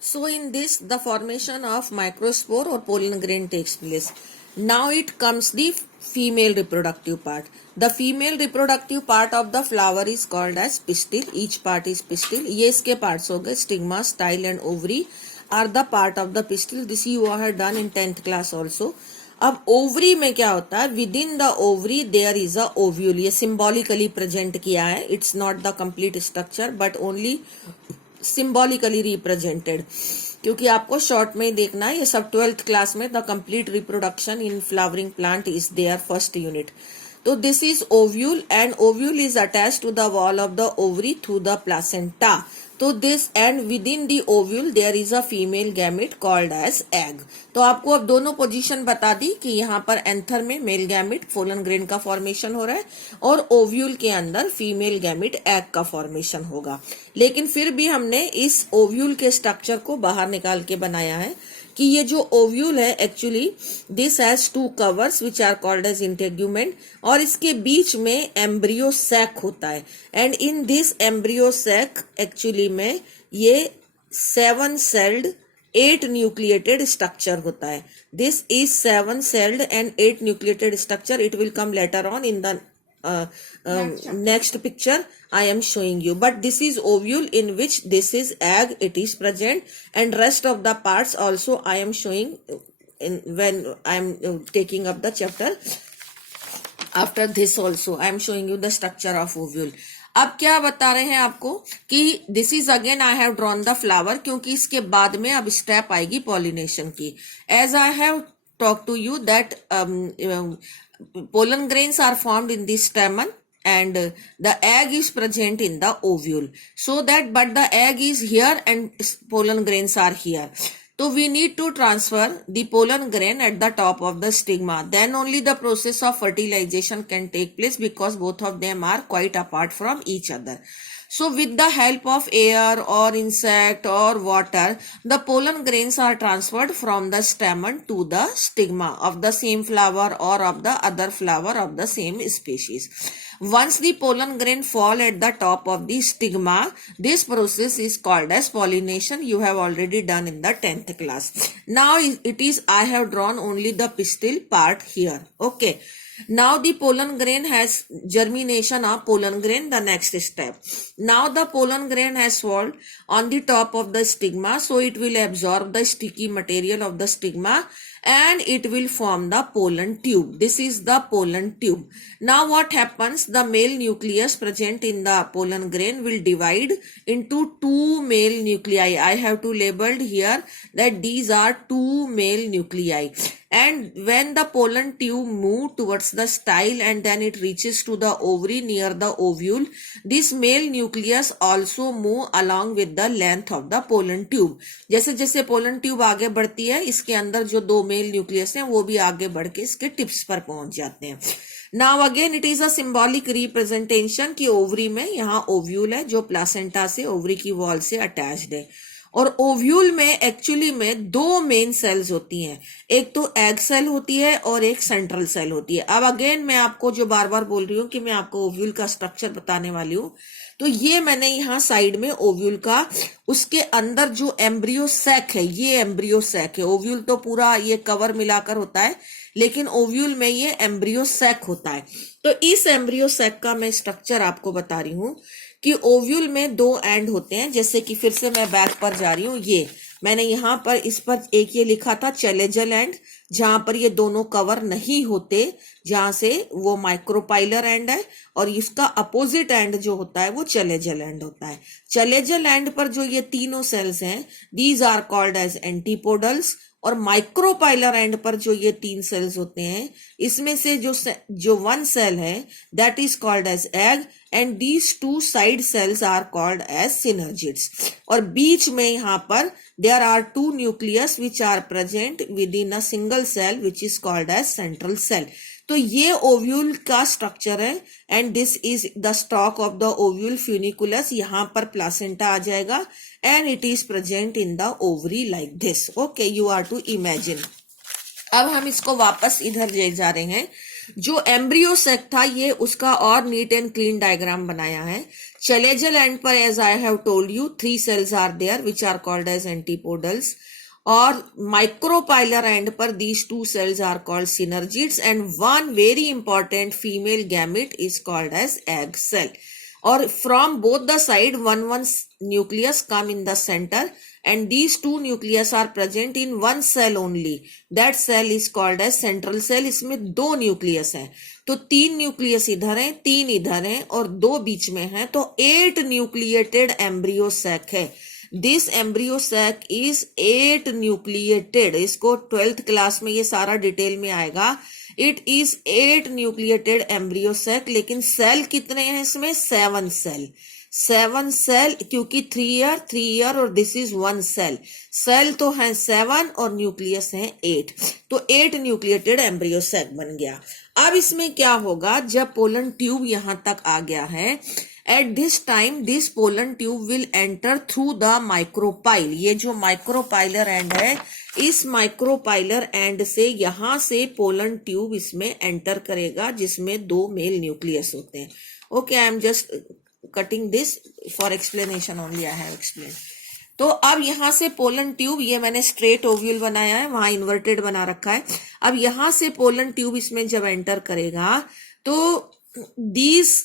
So in this, the formation of microspore or pollen grain takes place. Now it comes the female reproductive part. The female reproductive part of the flower is called as pistil. Each part is pistil. ये इसके parts हो गए. Stigma, style and ovary are the part of the pistil. This you have done in 10th class also. अब ovary में क्या होता है, within the ovary there is a ovule. ये सिंबॉलिकली प्रेजेंट किया है. It's not the complete structure but only symbolically represented, क्योंकि आपको शॉर्ट में देखना है. ये सब 12th क्लास में the complete reproduction in flowering plant is their first unit. तो this is ovule and ovule is attached to the wall of the ovary through the placenta. तो this end within the ovule there is a female gamete called as egg. तो आपको अब दोनों position बता दी कि यहाँ पर anther में मेल गैमेट पोलन ग्रेन का फॉर्मेशन हो रहा है और ओव्यूल के अंदर फीमेल गैमेट एग का फॉर्मेशन होगा. लेकिन फिर भी हमने इस ओव्यूल के स्ट्रक्चर को बाहर निकाल के बनाया है कि ये जो ओव्यूल है actually this has two covers which are called as integument, और इसके बीच में एम्ब्रियो सैक होता है. And in this embryo sac actually में ये 7 सेल्ड 8 न्यूक्लिएटेड स्ट्रक्चर होता है. This is 7 celled and 8 nucleated structure. It will come later on in the next picture I am showing you, but this is ovule in which this is egg, it is present, and rest of the parts also I am showing when I am taking up the chapter. After this also I am showing you the structure of ovule. अब क्या बता रहे हैं आपको कि this is again I have drawn the flower, क्योंकि इसके बाद में अब स्टेप आएगी पॉलिनेशन की. As I have talk to you that pollen grains are formed in the stamen and the egg is present in the ovule. So that but the egg is here and pollen grains are here. So we need to transfer the pollen grain at the top of the stigma. Then only the process of fertilization can take place, because both of them are quite apart from each other. So with the help of air or insect or water, the pollen grains are transferred from the stamen to the stigma of the same flower or of the other flower of the same species. Once the pollen grain fall at the top of the stigma, this process is called as pollination. You have already done in the 10th class. Now it is I have drawn only the pistil part here. Okay. Now the pollen grain has germination of pollen grain, the next step. Now the pollen grain has fallen on the top of the stigma, so it will absorb the sticky material of the stigma and it will form the pollen tube. This is the pollen tube. Now what happens, the male nucleus present in the pollen grain will divide into 2 male nuclei. I have to labeled here that these are 2 male nuclei. And when the pollen tube move towards the style and then it reaches to the ovary near the ovule, this male nucleus also move along with the length of the pollen tube. जैसे जैसे pollen tube आगे बढ़ती है, इसके अंदर जो 2 mail nucleus हैं वो भी आगे बढ़ के इसके टिप्स पर पहुंच जाते हैं. Now again it is a symbolic representation कि ओवरी में यहाँ ओव्यूल है जो प्लासेंटा से ओवरी की वॉल से अटैच्ड है. और ओव्यूल में एक्चुअली में 2 मेन सेल्स होती हैं. एक तो एग सेल होती है और एक सेंट्रल सेल होती है. अब अगेन मैं आपको जो बार बार बोल रही हूँ कि मैं आपको ओव्यूल का स्ट्रक्चर बताने वाली हूँ, तो ये मैंने यहाँ साइड में ओव्यूल का, उसके अंदर जो एम्ब्रियो सैक है, ये एम्ब्रियो सैक है. ओव्यूल तो पूरा ये कवर मिलाकर होता है, लेकिन ओव्यूल में ये एम्ब्रियो सैक होता है. तो इस एम्ब्रियो सैक का मैं स्ट्रक्चर आपको बता रही हूँ कि ओव्यूल में 2 एंड होते हैं. जैसे कि फिर से मैं बैक पर जा रही हूँ, ये मैंने यहाँ पर इस पर एक ये लिखा था चैलेजल एंड, जहां पर ये दोनों कवर नहीं होते, जहां से वो माइक्रोपाइलर एंड है, और इसका अपोजिट एंड जो होता है वो चैलेजल एंड होता है. चैलेजल एंड पर जो ये तीनों सेल्स हैं, these are called as antipodals. और माइक्रोपाइलर एंड पर जो ये 3 सेल्स होते हैं, इसमें से जो 1 सेल है that is called as egg, and these 2 side cells are called as synergids. और बीच में यहाँ पर there are 2 nucleus which are present within a single cell which is called as central cell. तो ये ovule का structure है and this is the stalk of the ovule funiculus. यहाँ पर प्लासेंटा आ जाएगा and it is present in the ovary like this. Okay, you are to imagine. अब हम इसको वापस इधर ले जा रहे हैं. जो एम्ब्रियो सेक था, ये उसका और नीट एंड क्लीन डायग्राम बनाया है. Chalazial end पर as I have told you 3 cells are there which are called as antipodals. और micropylar end पर these 2 cells are called synergids and one very important female gamete is called as egg cell. Or from both the side one nucleus come in the center and these 2 nucleus are present in one cell only. That cell is called as central cell. इसमें 2 nucleus हैं, तो 3 nucleus इधर हैं, 3 इधर हैं और 2 बीच में हैं, तो 8 nucleated embryo sac है. This embryo sac is 8 nucleated. इसको 12th क्लास में ये सारा डिटेल में आएगा. It is 8 nucleated embryo sac. लेकिन सेल कितने हैं इसमें? 7 सेल. 7 सेल, क्योंकि 3 ईयर और दिस इज 1 सेल. सेल तो है 7 और न्यूक्लियस है 8, तो 8 न्यूक्लिएटेड एम्ब्रियो सैक बन गया. अब इसमें क्या होगा, जब पोलन ट्यूब यहां तक आ गया है, at this time this pollen tube will enter through the micropyle. ये जो माइक्रोपाइलर एंड है, इस माइक्रोपाइलर एंड से यहां से पोलन ट्यूब इसमें एंटर करेगा, जिसमें 2 मेल न्यूक्लियस होते हैं. Okay, I am just cutting this for explanation only, I have explained. तो अब यहां से पोलन ट्यूब, ये मैंने स्ट्रेट ओव्यूल बनाया है, वहां इन्वर्टेड बना रखा है. अब यहां से पोलन ट्यूब इसमें जब एंटर करेगा तो these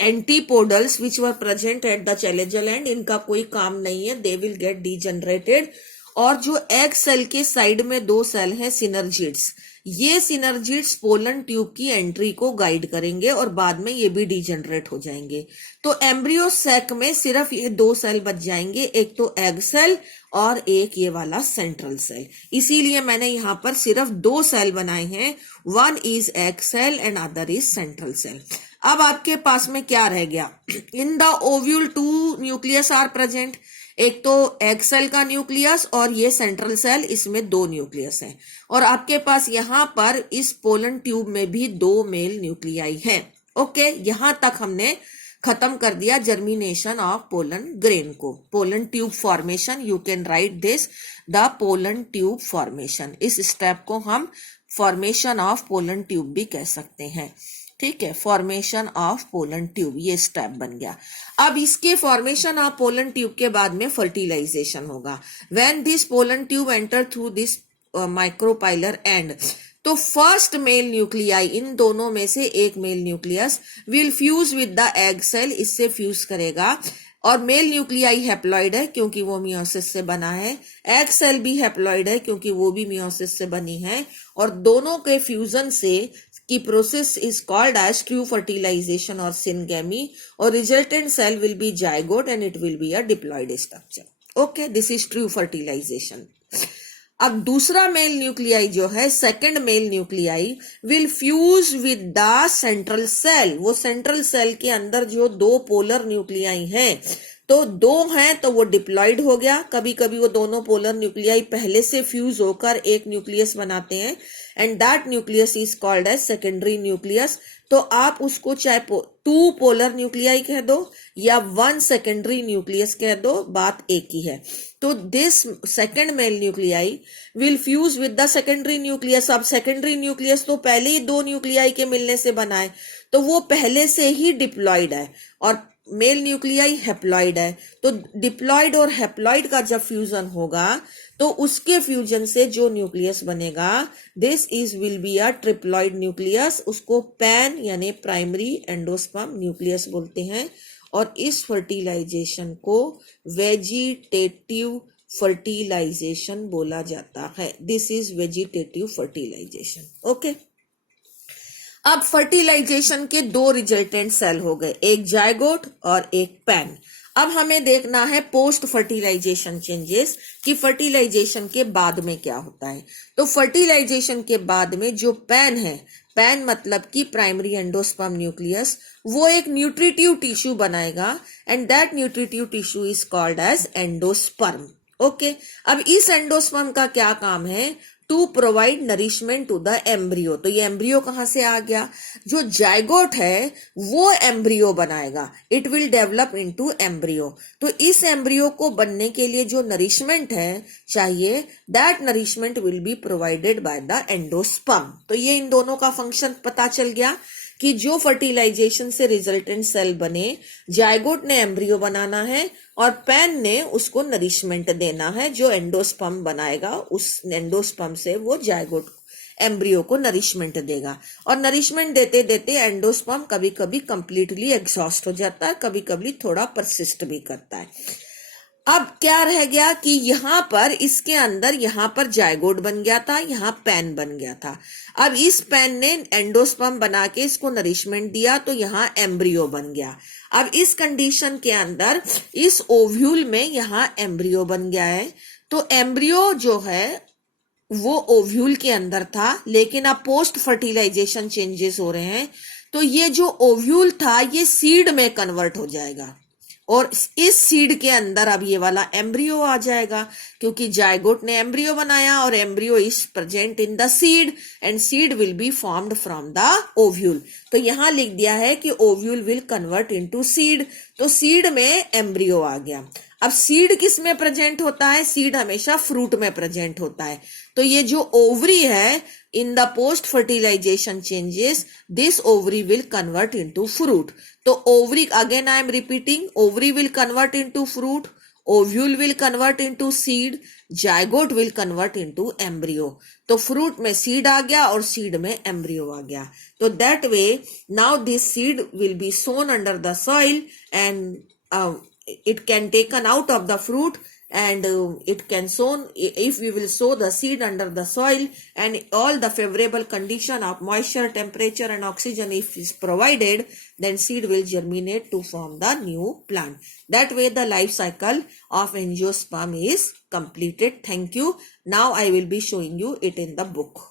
antipodals which were present at the chalazal end, इनका कोई काम नहीं है, दे विल गेट डीजनरेटेड. और जो एग सेल के साइड में 2 सेल हैं सिनर्जिड्स, ये सिनर्जिड्स पोलन ट्यूब की एंट्री को गाइड करेंगे और बाद में ये भी डीजनरेट हो जाएंगे. तो एम्ब्रियो सैक में सिर्फ ये 2 सेल बच जाएंगे, एक तो एग सेल और एक ये वाला सेंट्रल सेल. इसीलिए मैंने यहां पर सिर्फ 2 सेल बनाए हैं, one is egg cell and other is central cell. अब आपके पास में क्या रह गया, in the ovule 2 nucleus are present. एक तो एग सेल का न्यूक्लियस और ये सेंट्रल सेल, इसमें 2 न्यूक्लियस हैं. और आपके पास यहां पर इस पोलन ट्यूब में भी 2 मेल न्यूक्लियाई हैं. ओके, यहां तक हमने खत्म कर दिया जर्मिनेशन ऑफ पोलन ग्रेन को. Pollen tube formation, you can write this the pollen tube formation. इस स्टेप को हम फॉर्मेशन ऑफ पोलन ट्यूब भी कह सकते हैं. ठीक है, फॉर्मेशन ऑफ पोलन ट्यूब, ये स्टेप बन गया. अब इसके फॉर्मेशन ऑफ पोलन ट्यूब के बाद में फर्टिलाइजेशन होगा. When this pollen tube enter through this micropylar end, तो फर्स्ट मेल न्यूक्लियाई, इन दोनों में से एक male nucleus will fuse with the egg cell, इससे फ्यूज करेगा. और मेल न्यूक्लियाई हैप्लॉइड है क्योंकि वो मियोसिस से बना है, एग सेल भी हैप्लॉइड है क्योंकि वो भी मियोसिस से बनी है. और दोनों के फ्यूजन से की process is called as true fertilisation और सिनगेमी. और resultant cell will be zygote and it will be a diploid structure. Okay, this is true fertilisation. अब दूसरा मेल न्यूक्लियाई जो है, second male nuclei will fuse with the central cell. वो central cell के अंदर जो 2 polar nuclei हैं, तो 2 हैं तो वो डिप्लॉइड हो गया. कभी कभी वो दोनों पोलर न्यूक्लियाई पहले से फ्यूज होकर एक न्यूक्लियस बनाते हैं and that nucleus is called as secondary nucleus. तो आप उसको चाहे 2 पोलर न्यूक्लियाई कह दो या 1 सेकेंडरी न्यूक्लियस कह दो, बात एक ही है. तो this second male nuclei will fuse with the secondary nucleus. अब सेकेंडरी न्यूक्लियस तो पहले ही 2 न्यूक्लियाई के मिलने से बना है, तो वो पहले से ही डिप्लॉइड है और मेल न्यूक्लियाई हैप्लॉइड है. तो डिप्लॉइड और हैप्लॉइड का जब फ्यूजन होगा तो उसके फ्यूजन से जो न्यूक्लियस बनेगा, this is will be a triploid nucleus. उसको पैन यानी प्राइमरी एंडोस्पर्म न्यूक्लियस बोलते हैं. और इस फर्टिलाइजेशन को वेजिटेटिव फर्टिलाइजेशन बोला जाता है. This is vegetative fertilisation. Okay, अब फर्टिलाइजेशन के 2 रिजल्टेंट सेल हो गए, एक जायगोट और एक पैन. अब हमें देखना है पोस्ट फर्टिलाइजेशन चेंजेस, कि फर्टिलाइजेशन के बाद में क्या होता है. तो फर्टिलाइजेशन के बाद में जो पैन है, पैन मतलब कि प्राइमरी एंडोस्पर्म न्यूक्लियस, वो एक न्यूट्रिटिव टिश्यू बनाएगा and that nutritive tissue is called as endosperm. Okay, अब इस एंडोस्पर्म का क्या काम है, to provide nourishment to the embryo. तो ये एम्ब्रियो कहां से आ गया, जो जाइगोट है वो एम्ब्रियो बनाएगा, it will develop into embryo. तो इस एम्ब्रियो को बनने के लिए जो नरिशमेंट है चाहिए, that nourishment will be provided by the endosperm. तो ये इन दोनों का फंक्शन पता चल गया कि जो फर्टिलाइजेशन से रिजल्टेंट सेल बने, जायगोट ने एम्ब्रियो बनाना है और पैन ने उसको नरिशमेंट देना है। जो एंडोस्पर्म बनाएगा उस एंडोस्पर्म से वो जायगोट एम्ब्रियो को नरिशमेंट देगा, और नरिशमेंट देते देते एंडोस्पर्म कभी कभी कंप्लीटली एग्जॉस्ट हो जाता है, कभी कभी थोड़ा परसिस्ट भी करता है। अब क्या रह गया कि यहाँ पर इसके अंदर यहाँ पर जायगोट बन गया था, यहाँ पैन बन गया था। अब इस पैन ने एंडोस्पर्म बना के इसको नरिशमेंट दिया तो यहाँ एम्ब्रियो बन गया। अब इस कंडीशन के अंदर इस ओव्यूल में यहाँ एम्ब्रियो बन गया है। तो एम्ब्रियो जो है वो ओव्यूल के अंदर था, लेकिन अब पोस्ट फर्टिलाइजेशन चेंजेस हो रहे हैं, तो ये जो ओव्यूल था ये सीड में कन्वर्ट हो जाएगा, और इस सीड के अंदर अब ये वाला एम्ब्रियो आ जाएगा, क्योंकि जायगोट ने एम्ब्रियो बनाया और embryo is present in the seed and seed will be formed from the ovule. तो यहां लिख दिया है कि ovule will convert into seed, तो सीड में एम्ब्रियो आ गया। अब सीड किस में प्रेजेंट होता है? सीड हमेशा फ्रूट में प्रेजेंट होता है। तो ये जो ओवरी है, in the post fertilization changes, this ovary will convert into fruit. तो ovary, again I am repeating, ovary will convert into fruit, ovule will convert into seed, zygote will convert into embryo. तो fruit में seed आ गया और seed में embryo आ गया। तो that way now this seed will be sown under the soil and it can taken out of the fruit, and it can sown, if we will sow the seed under the soil and all the favorable condition of moisture, temperature and oxygen if is provided, then seed will germinate to form the new plant. That way the life cycle of angiosperm is completed. Thank you. Now I will be showing you it in the book.